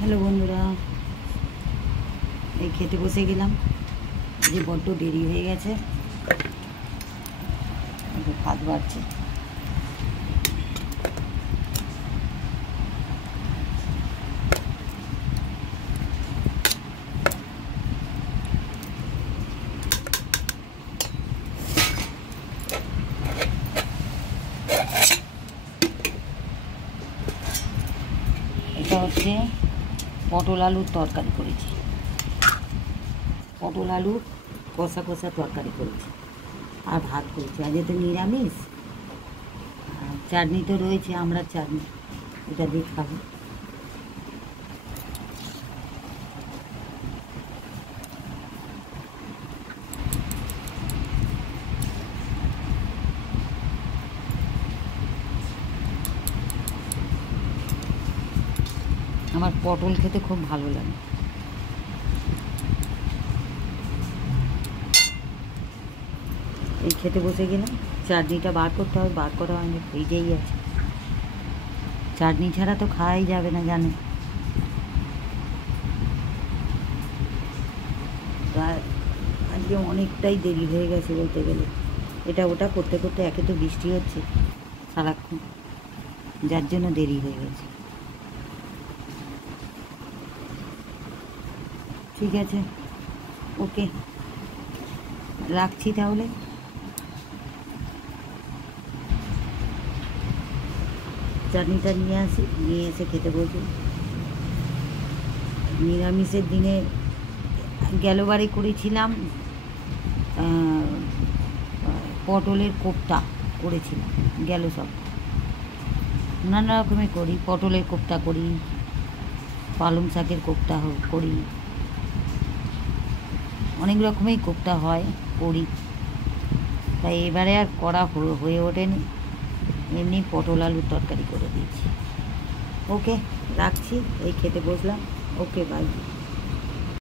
Hello বন্ধুরা, এই খেতে বসে গেলাম। যে বড্ড দেরি হয়ে গেছে, ভাত বাড়ছে। এটা হচ্ছে পটল আলুর তরকারি করেছি, পটল আলু কষা কষা তরকারি করেছি, আর ভাত করেছি। আজ তো নিরামিষ, চাটনি তো রয়েছে, আমরা চাটনি এটা দিয়ে খাবো। আমার পটল খেতে খুব ভালো লাগে। এই খেতে বসে গেলাম। চাটনিটা বার করতে হবে, বার করা হয়নি, ফ্রিজেই আছে। চাটনি ছাড়া তো খাওয়াই যাবে না, জানেন। প্রায় আজকে অনেকটাই দেরি হয়ে গেছে বলতে গেলে। এটা ওটা করতে করতে একে তো বৃষ্টি হচ্ছে সারাক্ষণ, যার জন্য দেরি হয়ে গেছে। ঠিক আছে, ওকে, রাখছি তাহলে। চাটনিটা নিয়ে আসি, নিয়ে এসে খেতে বসবো। নিরামিষের দিনে গেলবারে করেছিলাম পটলের কোপ্তা করেছিলাম, গেল সব। নানা রকমের করি, পটলের কোপ্তা করি, পালং শাকের কোপ্তা করি, অনেক রকমের কোপ্তা হয়, করি। তাই এবারে আর করা হয়ে ওঠেনি, এমনি পটল আলুর তরকারি করে দিয়েছি। ওকে, রাখছি, এই খেতে বসলাম। ওকে, বাই।